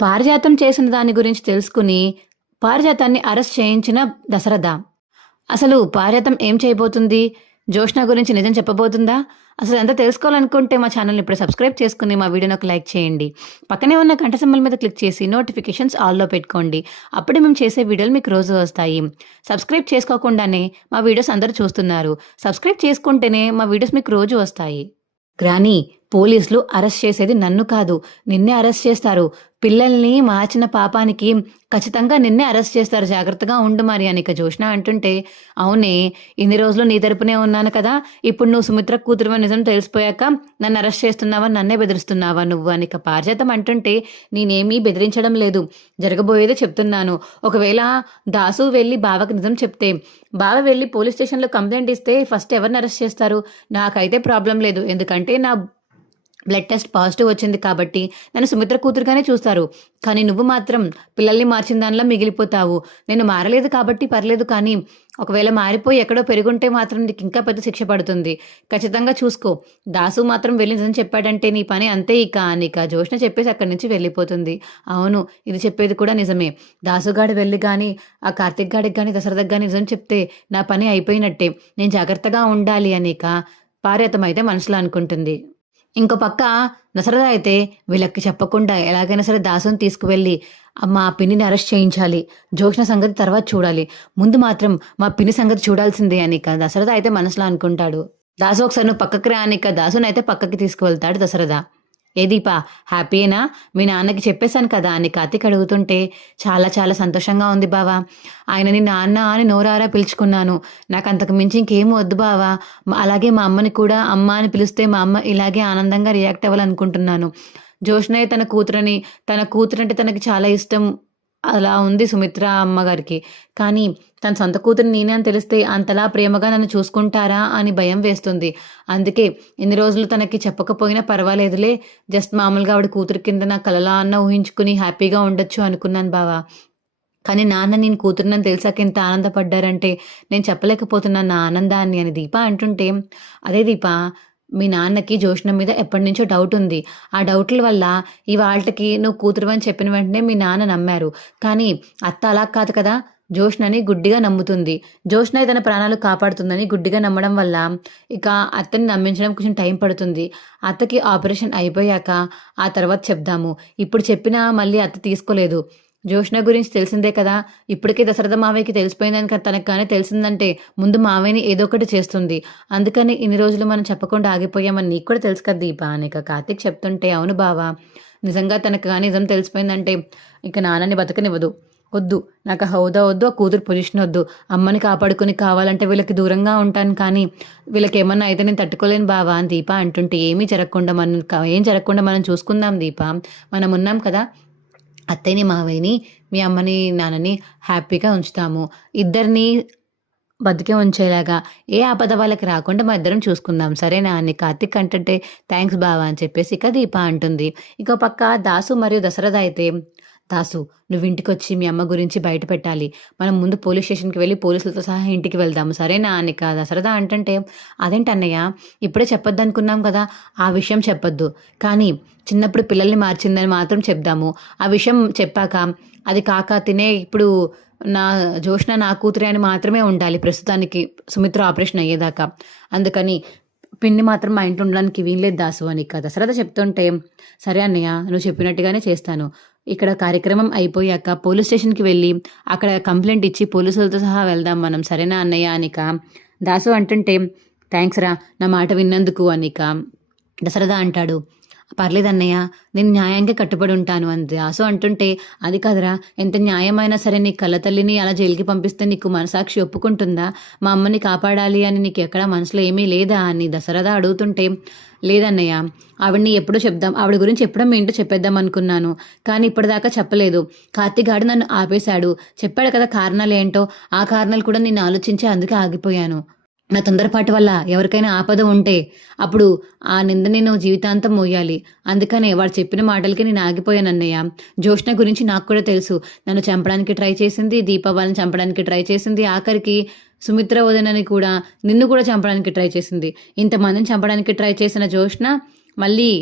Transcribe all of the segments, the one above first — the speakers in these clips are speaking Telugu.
పారిజాతం చేసిన దాని గురించి తెలుసుకుని పారిజాతాన్ని అరెస్ట్ చేయించిన దశరథ. అసలు పారిజాతం ఏం చేయబోతుంది? జోష్న గురించి నిజం చెప్పబోతుందా? అసలు ఎంత తెలుసుకోవాలనుకుంటే మా ఛానల్ని ఇప్పుడు సబ్స్క్రైబ్ చేసుకుని మా వీడియోని ఒక లైక్ చేయండి. పక్కనే ఉన్న గంట సింబల్ మీద క్లిక్ చేసి నోటిఫికేషన్స్ ఆల్లో పెట్టుకోండి. అప్పుడే మేము చేసే వీడియోలు మీకు రోజు వస్తాయి. సబ్స్క్రైబ్ చేసుకోకుండానే మా వీడియోస్ అందరూ చూస్తున్నారు. సబ్స్క్రైబ్ చేసుకుంటేనే మా వీడియోస్ మీకు రోజు వస్తాయి. గ్రాని, పోలీసులు అరెస్ట్ చేసేది నన్ను కాదు, నిన్నే అరెస్ట్ చేస్తారు. పిల్లల్ని మార్చిన పాపానికి ఖచ్చితంగా నిన్నే అరెస్ట్ చేస్తారు, జాగ్రత్తగా ఉండు మరి అని ఇక జోష్న అంటుంటే, అవునే, ఇన్ని రోజులు నీ తరపునే ఉన్నాను కదా, ఇప్పుడు నువ్వు సుమిత్ర కూతురు నిజం తెలిసిపోయాక నన్ను అరెస్ట్ చేస్తున్నావా, నన్నే బెదిరిస్తున్నావా నువ్వు అని ఇక పారిజాతం అంటుంటే, నేనేమీ బెదిరించడం లేదు, జరగబోయేదే చెప్తున్నాను. ఒకవేళ దాసు వెళ్ళి బావకి నిజం చెప్తే, బావ వెళ్ళి పోలీస్ స్టేషన్లో కంప్లైంట్ ఇస్తే ఫస్ట్ ఎవరిని అరెస్ట్ చేస్తారు? నాకైతే ప్రాబ్లం లేదు, ఎందుకంటే నా బ్లడ్ టెస్ట్ పాజిటివ్ వచ్చింది కాబట్టి నన్ను సుమిత్ర కూతురుగానే చూస్తారు. కానీ నువ్వు మాత్రం పిల్లల్ని మార్చిన దానిలో మిగిలిపోతావు. నేను మారలేదు కాబట్టి పర్లేదు, కానీ ఒకవేళ మారిపోయి ఎక్కడో పెరుగుంటే మాత్రం నీకు ఇంకా పెద్ద శిక్ష పడుతుంది. ఖచ్చితంగా చూసుకో. దాసు మాత్రం వెళ్ళి నిజం చెప్పాడంటే నీ పని అంతే ఇక జోష్న చెప్పేసి అక్కడి నుంచి వెళ్ళిపోతుంది. అవును, ఇది చెప్పేది కూడా నిజమే. దాసుగాడు వెళ్ళి కానీ ఆ కార్తిక్ గాడికి కానీ దశరథకి కానీ నిజం చెప్తే నా పని అయిపోయినట్టే. నేను జాగ్రత్తగా ఉండాలి అని ఇక పారిజాతం అయితే మనసులో అనుకుంటుంది. ఇంకో పక్క దశరథ అయితే వీళ్ళకి చెప్పకుండా ఎలాగైనా సరే దాసుని తీసుకువెళ్ళి మా పిన్నిని అరెస్ట్ చేయించాలి, జోష్న సంగతి తర్వాత చూడాలి, ముందు మాత్రం మా పిన్ని సంగతి చూడాల్సిందే అని దశరథ అయితే మనసులో అనుకుంటాడు. దాసు ఒకసారి నువ్వు పక్కకి రా అని దాసుని అయితే పక్కకి తీసుకువెళ్తాడు దశరథ. ఏ దీపా, హ్యాపీయేనా? మీ నాన్నకి చెప్పేశాను కదా అని కార్తీక్ అడుగుతుంటే, చాలా చాలా సంతోషంగా ఉంది బావా. ఆయనని నాన్న అని నోరారా పిలుచుకున్నాను. నాకు అంతకు మించి ఇంకేం వద్దు బావా. అలాగే మా అమ్మని కూడా అమ్మ అని పిలిస్తే మా అమ్మ ఇలాగే ఆనందంగా రియాక్ట్ అవ్వాలనుకుంటున్నాను. జోష్నయ్య తన కూతురంటే తనకి చాలా ఇష్టం, అలా ఉంది సుమిత్ర అమ్మగారికి. కానీ తన సొంత కూతురు నేనే అని తెలిస్తే అంతలా ప్రేమగా నన్ను చూసుకుంటారా అని భయం వేస్తుంది. అందుకే ఇన్ని రోజులు తనకి చెప్పకపోయినా పర్వాలేదులే, జస్ట్ మామూలుగా ఆవిడ కూతురు కింద నా కలలా అన్న ఊహించుకుని హ్యాపీగా ఉండొచ్చు అనుకున్నాను బావా. కానీ నాన్న నేను కూతురునని తెలిసాక ఎంత ఆనందపడ్డారంటే నేను చెప్పలేకపోతున్నాను నా ఆనందాన్ని అని దీప అంటుంటే, అదే దీప, మీ నాన్నకి జోష్న మీద ఎప్పటి నుంచో డౌట్ ఉంది. ఆ డౌట్ల వల్ల ఇవాళకి నువ్వు కూతురు అని చెప్పిన వెంటనే మీ నాన్న నమ్మారు. కానీ అత్త అలా కాదు కదా, జోష్నని గుడ్డిగా నమ్ముతుంది. జోష్న తన ప్రాణాలు కాపాడుతుందని గుడ్డిగా నమ్మడం వల్ల ఇక అత్తని నమ్మించడం కొంచెం టైం పడుతుంది. అత్తకి ఆపరేషన్ అయిపోయాక ఆ తర్వాత చెప్దాము. ఇప్పుడు చెప్పినా మళ్ళీ అత్త తీసుకోలేదు. జోష్న గురించి తెలిసిందే కదా, ఇప్పటికే దశరథ మావయ్యకి తెలిసిపోయిందని తనకు కానీ తెలిసిందంటే ముందు మావయ్యని ఏదో ఒకటి చేస్తుంది. అందుకని ఇన్ని రోజులు మనం చెప్పకుండా ఆగిపోయామని నీకు కూడా తెలుసు కదా దీప అని కార్తీక్ చెప్తుంటే, అవును బావా, నిజంగా తనకు కానీ నిజం తెలిసిపోయిందంటే ఇక నాన్నని బతకనివ్వదు. వద్దు, నాకు హౌదా వద్దు, ఆ కూతురు పొజిషన్ వద్దు. అమ్మని కాపాడుకుని కావాలంటే వీళ్ళకి దూరంగా ఉంటాను, కానీ వీళ్ళకి ఏమన్నా అయితే నేను తట్టుకోలేను బావా అని దీప అంటుంటే, ఏం జరగకుండా మనం చూసుకుందాం దీప, మనం ఉన్నాం కదా, అత్తయ్యని మావయ్యని మీ అమ్మని నాన్నని హ్యాపీగా ఉంచుతాము, ఇద్దరిని బతికే ఉంచేలాగా ఏ ఆపద వాళ్ళకి రాకుండా మా ఇద్దరం చూసుకుందాం, సరేనా అని కార్తీక్ అంటుంటే, థ్యాంక్స్ బావా అని చెప్పేసి ఇక దీప అంటుంది. ఇక పక్క దాసు మరియు దశరథ అయితే, దాసు నువ్వు ఇంటికి వచ్చి మీ అమ్మ గురించి బయట పెట్టాలి, మనం ముందు పోలీస్ స్టేషన్కి వెళ్ళి పోలీసులతో సహా ఇంటికి వెళ్దాము, సరేనా అని దశరథ అంటుంటే, అదేంటి అన్నయ్య, ఇప్పుడే చెప్పొద్దు అనుకున్నాం కదా, ఆ విషయం చెప్పొద్దు, కానీ చిన్నప్పుడు పిల్లల్ని మార్చిందని మాత్రం చెప్దాము. ఆ విషయం చెప్పాక అది కాక తినే ఇప్పుడు జోష్న నా కూతురే అని మాత్రమే ఉండాలి ప్రస్తుతానికి, సుమిత్ర ఆపరేషన్ అయ్యేదాకా. అందుకని పిన్ని మాత్రం మా ఇంట్లో ఉండడానికి వీల్లేదు దాసు అని దశరథ చెప్తుంటే, సరే అన్నయ్య, నువ్వు చెప్పినట్టుగానే చేస్తాను. ఇక్కడ కార్యక్రమం అయిపోయాక పోలీస్ స్టేషన్కి వెళ్ళి అక్కడ కంప్లైంట్ ఇచ్చి పోలీసులతో సహా వెళ్దాం మనం, సరేనా అన్నయ్య అనిక దాసు అంటుంటే, థ్యాంక్స్ రా నా మాట విన్నందుకు అనిక దశరథ అంటాడు. పర్లేదన్నయ్య, నేను న్యాయంగా కట్టుబడి ఉంటాను అని దాసు అంటుంటే, అది కాదురా, ఎంత న్యాయమైనా సరే నీ కళ్ళ తల్లిని అలా జైలుకి పంపిస్తే నీకు మనసాక్షి ఒప్పుకుంటుందా? మా అమ్మని కాపాడాలి అని నీకు ఎక్కడ మనసులో ఏమీ లేదా అని దశరథ అడుగుతుంటే, లేదన్నయ్య, ఆవిడ్ని ఎప్పుడో చెప్దాం, ఆవిడ గురించి ఎప్పుడో మీ ఇంట్లో చెప్పేద్దాం అనుకున్నాను, కానీ ఇప్పటిదాకా చెప్పలేదు. కార్తీక్ గాడు నన్ను ఆపేశాడు, చెప్పాడు కదా కారణాలు ఏంటో, ఆ కారణాలు కూడా నేను ఆలోచించి అందుకే ఆగిపోయాను. నా తొందరపాటు వల్ల ఎవరికైనా ఆపద ఉంటే అప్పుడు ఆ నిందని నువ్వు జీవితాంతం మోయాలి. అందుకనే వాడు చెప్పిన మాటలకి నేను ఆగిపోయాను అన్నయ్య. జోష్న గురించి నాకు కూడా తెలుసు, నన్ను చంపడానికి ట్రై చేసింది, దీపావళిని చంపడానికి ట్రై చేసింది, ఆఖరికి సుమిత్ర వదనని కూడా, నిన్ను కూడా చంపడానికి ట్రై చేసింది. ఇంతమందిని చంపడానికి ట్రై చేసిన జోష్న మళ్ళీ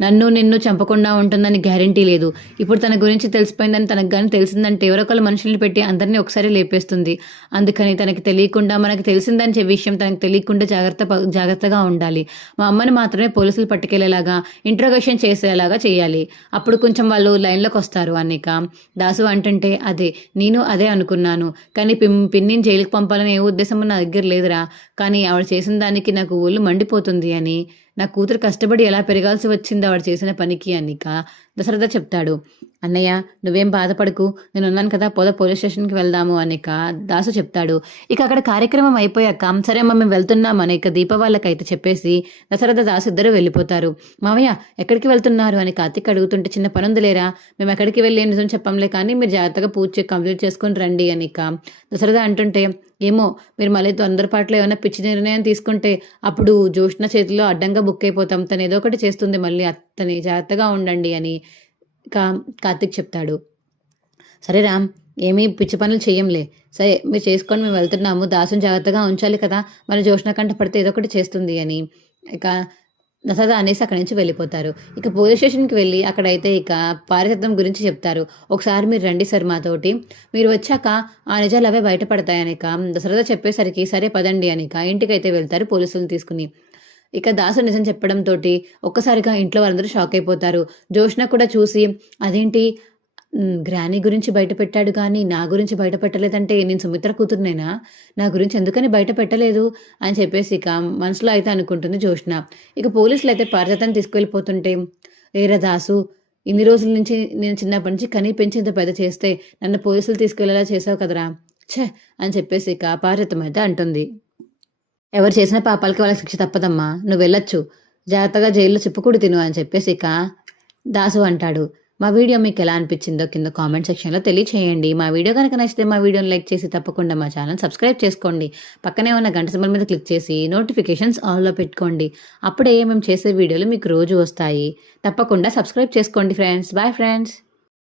నిన్ను చంపకుండా ఉంటుందని గ్యారంటీ లేదు. ఇప్పుడు తన గురించి తెలిసిపోయిందని తనకు గాని తెలిసిందంటే ఎవరో ఒకళ్ళ మనుషుల్ని పెట్టి అందరిని ఒకసారి లేపేస్తుంది. అందుకని తనకి తెలియకుండా, మనకి తెలిసిందని విషయం తనకు తెలియకుండా జాగ్రత్తగా ఉండాలి. మా అమ్మని మాత్రమే పోలీసులు పట్టుకెళ్లేలాగా, ఇంట్రోగేషన్ చేసేలాగా చేయాలి. అప్పుడు కొంచెం వాళ్ళు లైన్లోకి వస్తారు అన్నిక. దాసు అంటుంటే నేను అదే అనుకున్నాను. కానీ పిన్నిని జైలుకి పంపాలని ఏ ఉద్దేశం నా దగ్గర లేదురా. కానీ ఆవిడ చేసిన దానికి నాకు ఒళ్ళు మండిపోతుంది అని. నా కూతురు కష్టపడి ఎలా పెరగాల్సి వచ్చిందో ఆవిడ చేసిన పనికి అనిక దశరథ చెప్తాడు. అన్నయ్య నువ్వేం బాధపడకు, నేను ఉన్నాను కదా, పోలీస్ స్టేషన్కి వెళ్దాము అనిక దాసు చెప్తాడు. ఇక అక్కడ కార్యక్రమం అయిపోయాక సరే అమ్మ మేము వెళ్తున్నాం అనేక దీప వాళ్ళకైతే చెప్పేసి దశరథ దాసు ఇద్దరు వెళ్ళిపోతారు. మావయ్య ఎక్కడికి వెళ్తున్నారు అని కార్తీక్ అడుగుతుంటే చిన్న పని ఉందిలేరా, మేము ఎక్కడికి వెళ్ళి నిజం చెప్పంలే, కానీ మీరు జాగ్రత్తగా పూజ కంప్లీట్ చేసుకొని రండి అనిక దశరథ అంటుంటే, ఏమో మీరు మళ్ళీ తొందరపాట్లో ఏమైనా పిచ్చి నిర్ణయం తీసుకుంటే అప్పుడు జోష్న చేతిలో అడ్డంగా బుక్ అయిపోతాం, తను ఏదో ఒకటి చేస్తుంది మళ్ళీ, అతని జాగ్రత్తగా ఉండండి అని కార్తీక్ చెప్తాడు. సరే రామ్, ఏమీ పిచ్చి పనులు చెయ్యంలే, సరే మీరు చేసుకొని మేము వెళ్తున్నాము, దాసుని జాగ్రత్తగా ఉంచాలి కదా, మరి జోష్న కంట పడితే ఏదో ఒకటి చేస్తుంది అని ఇక దశరథ అనేసి అక్కడి నుంచి వెళ్ళిపోతారు. ఇక పోలీస్ స్టేషన్కి వెళ్ళి అక్కడైతే ఇక పారిశుద్ధ్యం గురించి చెప్తారు. ఒకసారి మీరు రండి సార్ మాతోటి, మీరు వచ్చాక ఆ నిజాలు అవే బయటపడతాయనిక దశరథ చెప్పేసరికి సరే పదండి అనిక ఇంటికైతే వెళ్తారు పోలీసులను తీసుకుని. ఇక దాసు నిజం చెప్పడంతో ఒక్కసారిగా ఇంట్లో వాళ్ళందరూ షాక్ అయిపోతారు. జోష్న కూడా చూసి అదేంటి గ్రానీ గురించి బయట పెట్టాడు కానీ నా గురించి బయట పెట్టలేదంటే నేను సుమిత్ర కూతురునేనా, నా గురించి ఎందుకని బయట పెట్టలేదు అని చెప్పేసి ఇక మనసులో అయితే అనుకుంటుంది జోష్న. ఇక పోలీసులు అయితే పారిజాతాన్ని తీసుకువెళ్ళిపోతుంటే, ఏరా దాసు, ఇన్ని రోజుల నుంచి నేను చిన్నప్పటి నుంచి కనీ పెంచి ఇంత పెద్ద చేస్తే నన్ను పోలీసులు తీసుకెళ్లేలా చేసావు కదరా, ఛే అని చెప్పేసి ఇక పారిజాతం అయితే అంటుంది. ఎవరు చేసిన పాపాలకి వాళ్ళకి శిక్ష తప్పదమ్మా, నువ్వు వెళ్ళొచ్చు, జాగ్రత్తగా జైల్లో చెప్పుకుడు తిను అని చెప్పేసి ఇక దాసు అంటాడు. మా వీడియో మీకు ఎలా అనిపించిందో కింద కామెంట్ సెక్షన్లో తెలియచేయండి. మా వీడియో కనుక నచ్చితే మా వీడియోని లైక్ చేసి తప్పకుండా మా ఛానల్ సబ్స్క్రైబ్ చేసుకోండి. పక్కనే ఉన్న గంట సింబల్ మీద క్లిక్ చేసి నోటిఫికేషన్స్ ఆన్లో పెట్టుకోండి. అప్పుడే మేము చేసే వీడియోలు మీకు రోజు వస్తాయి. తప్పకుండా సబ్స్క్రైబ్ చేసుకోండి ఫ్రెండ్స్. Bye friends.